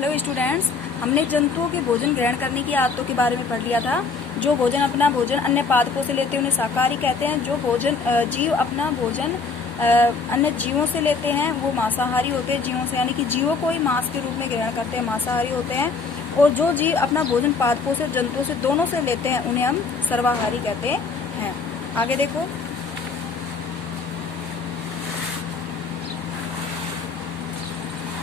Hello students, हमने जंतुओं के भोजन ग्रहण करने की आदतों के बारे में पढ़ लिया था। जो भोजन अपना भोजन अन्य पादपों से लेते हैं उन्हें शाकाहारी कहते हैं। जो भोजन जीव अपना भोजन अन्य जीवों से लेते हैं वो मांसाहारी होते हैं। जीवों से यानी कि जीवों को ही मांस के रूप में ग्रहण करते हैं, मांसाहारी होते हैं। और जो जीव अपना भोजन पादपों से, जंतुओं से, दोनों से लेते हैं उन्हें हम सर्वाहारी कहते हैं। आगे देखो,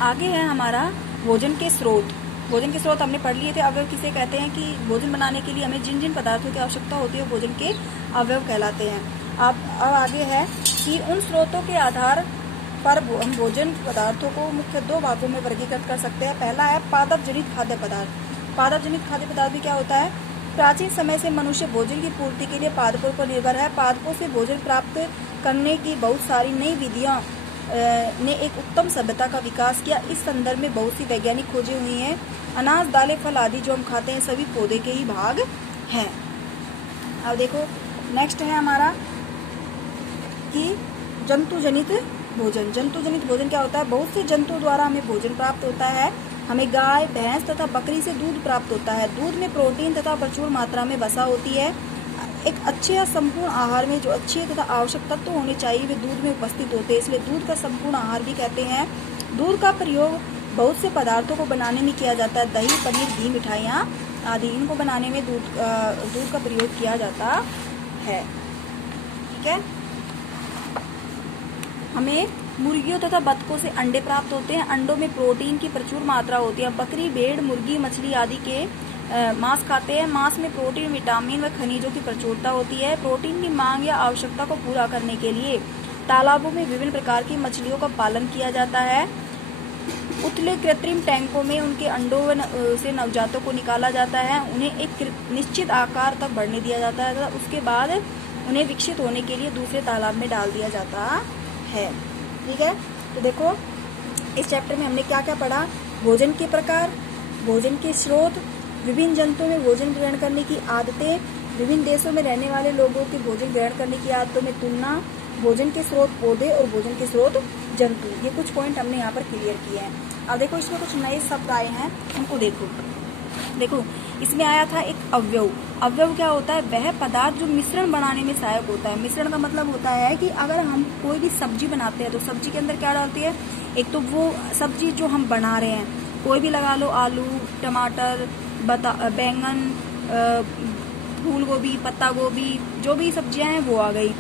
आगे है हमारा भोजन के स्रोत। भोजन के स्रोत हमने पढ़ लिए थे। अवयव किसे कहते हैं कि भोजन बनाने के लिए हमें जिन जिन पदार्थों की आवश्यकता होती है भोजन के अवयव कहलाते हैं। अब आगे है कि उन स्रोतों के आधार पर हम भोजन पदार्थों को मुख्य दो भागों में वर्गीकृत कर सकते हैं। पहला है पादप जनित खाद्य पदार्थ। पादप जनित खाद्य पदार्थ भी क्या होता है? प्राचीन समय से मनुष्य भोजन की पूर्ति के लिए पादपों पर निर्भर है। पादपों से भोजन प्राप्त करने की बहुत सारी नई विधियां ने एक उत्तम सभ्यता का विकास किया। इस संदर्भ में बहुत सी वैज्ञानिक खोजें हुई हैं। अनाज, दालें, फल आदि जो हम खाते हैं सभी पौधे के ही भाग हैं। अब देखो नेक्स्ट है हमारा कि जंतु जनित भोजन। जंतु जनित भोजन क्या होता है? बहुत से जंतुओं द्वारा हमें भोजन प्राप्त होता है। हमें गाय, भैंस तथा बकरी से दूध प्राप्त होता है। दूध में प्रोटीन तथा प्रचुर मात्रा में वसा होती है। एक अच्छे या संपूर्ण आहार में जो अच्छे तथा आवश्यक तत्व होने चाहिए वे दूध में उपस्थित होते हैं, इसलिए दूध का संपूर्ण आहार भी कहते हैं। दूध का प्रयोग बहुत से पदार्थों को बनाने में किया जाता है। दही, पनीर, घी, मिठाइयाँ आदि इनको बनाने में दूध का प्रयोग किया जाता है। ठीक है। हमें मुर्गियों तथा बतखों से अंडे प्राप्त होते हैं। अंडों में प्रोटीन की प्रचुर मात्रा होती है। बकरी, भेड़, मुर्गी, मछली आदि के मांस खाते हैं। मांस में प्रोटीन, विटामिन व खनिजों की प्रचुरता होती है। प्रोटीन की मांग या आवश्यकता को पूरा करने के लिए तालाबों में विभिन्न प्रकार की मछलियों का पालन किया जाता है। उथले कृत्रिम टैंकों में उनके अंडों से नवजातों को निकाला जाता है। उन्हें एक निश्चित आकार तक बढ़ने दिया जाता है तथा उसके बाद उन्हें विकसित होने के लिए दूसरे तालाब में डाल दिया जाता है। ठीक है। तो देखो इस चैप्टर में हमने क्या क्या पढ़ा? भोजन के प्रकार, भोजन के स्रोत, विभिन्न जंतुओं में भोजन ग्रहण करने की आदतें, विभिन्न देशों में रहने वाले लोगों के भोजन ग्रहण करने की आदतों में तुलना, भोजन के स्रोत पौधे और भोजन के स्रोत जंतु। ये कुछ पॉइंट हमने यहाँ पर क्लियर किए हैं। अब देखो इसमें कुछ नए शब्द आए हैं, उनको देखो इसमें आया था एक अवयव। अवयव क्या होता है? वह पदार्थ जो मिश्रण बनाने में सहायक होता है। मिश्रण का मतलब होता है कि अगर हम कोई भी सब्जी बनाते हैं तो सब्जी के अंदर क्या डालती है? एक तो वो सब्जी जो हम बना रहे हैं, कोई भी लगा लो, आलू, टमाटर, बैंगन, फूल गोभी, पत्ता गोभी, जो भी सब्जियां हैं वो आ गई।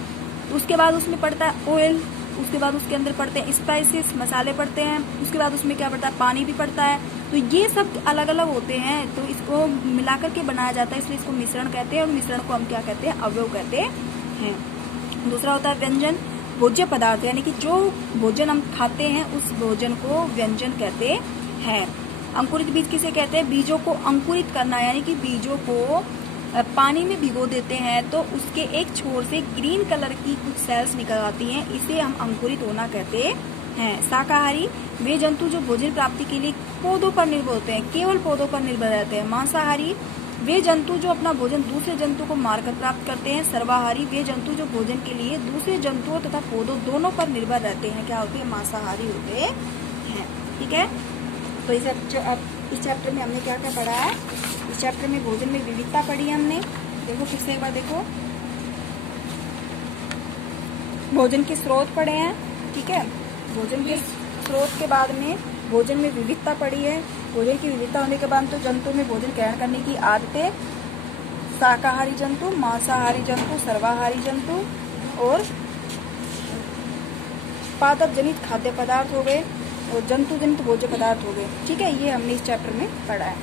उसके बाद उसमें पड़ता है ऑयल, उसके बाद उसके अंदर पड़ते हैं स्पाइसेस, मसाले पड़ते हैं, उसके बाद उसमें क्या पड़ता है? पानी भी पड़ता है। तो ये सब अलग अलग होते हैं, तो इसको मिलाकर के बनाया जाता है, इसलिए इसको मिश्रण कहते हैं। और मिश्रण को हम क्या कहते हैं? अवयव कहते हैं। दूसरा होता है व्यंजन। भोज्य पदार्थ यानी कि जो भोजन हम खाते हैं उस भोजन को व्यंजन कहते हैं। अंकुरित बीज किसे कहते हैं? बीजों को अंकुरित करना यानी कि बीजों को पानी में भिगो देते हैं तो उसके एक छोर से ग्रीन कलर की कुछ सेल्स निकल आती हैं, इसे हम अंकुरित होना कहते हैं। शाकाहारी वे जंतु जो भोजन प्राप्ति के लिए पौधों पर निर्भर होते हैं, केवल पौधों पर निर्भर रहते हैं। मांसाहारी वे जंतु जो अपना भोजन दूसरे जंतु को मारकर प्राप्त करते हैं। सर्वाहारी वे जंतु जो भोजन के लिए दूसरे जंतुओं तथा पौधों दोनों पर निर्भर रहते हैं। क्या होते हैं? मांसाहारी होते हैं। ठीक है। तो इस चैप्टर में हमने क्या क्या पढ़ा है? इस चैप्टर में भोजन में विविधता पढ़ी है हमने। देखो फिर से एक बार देखो, भोजन के स्रोत पढ़े हैं। ठीक है। भोजन के स्रोत के बाद में भोजन में विविधता पढ़ी है। भोजन की विविधता होने के बाद तो जंतु में भोजन ग्रहण करने की आदतें, शाकाहारी जंतु, मांसाहारी जंतु, सर्वाहारी जंतु और पादप जनित खाद्य पदार्थ हो गए और जंतु जनित भोज्य पदार्थ हो गए। ठीक है। ये हमने इस चैप्टर में पढ़ा है।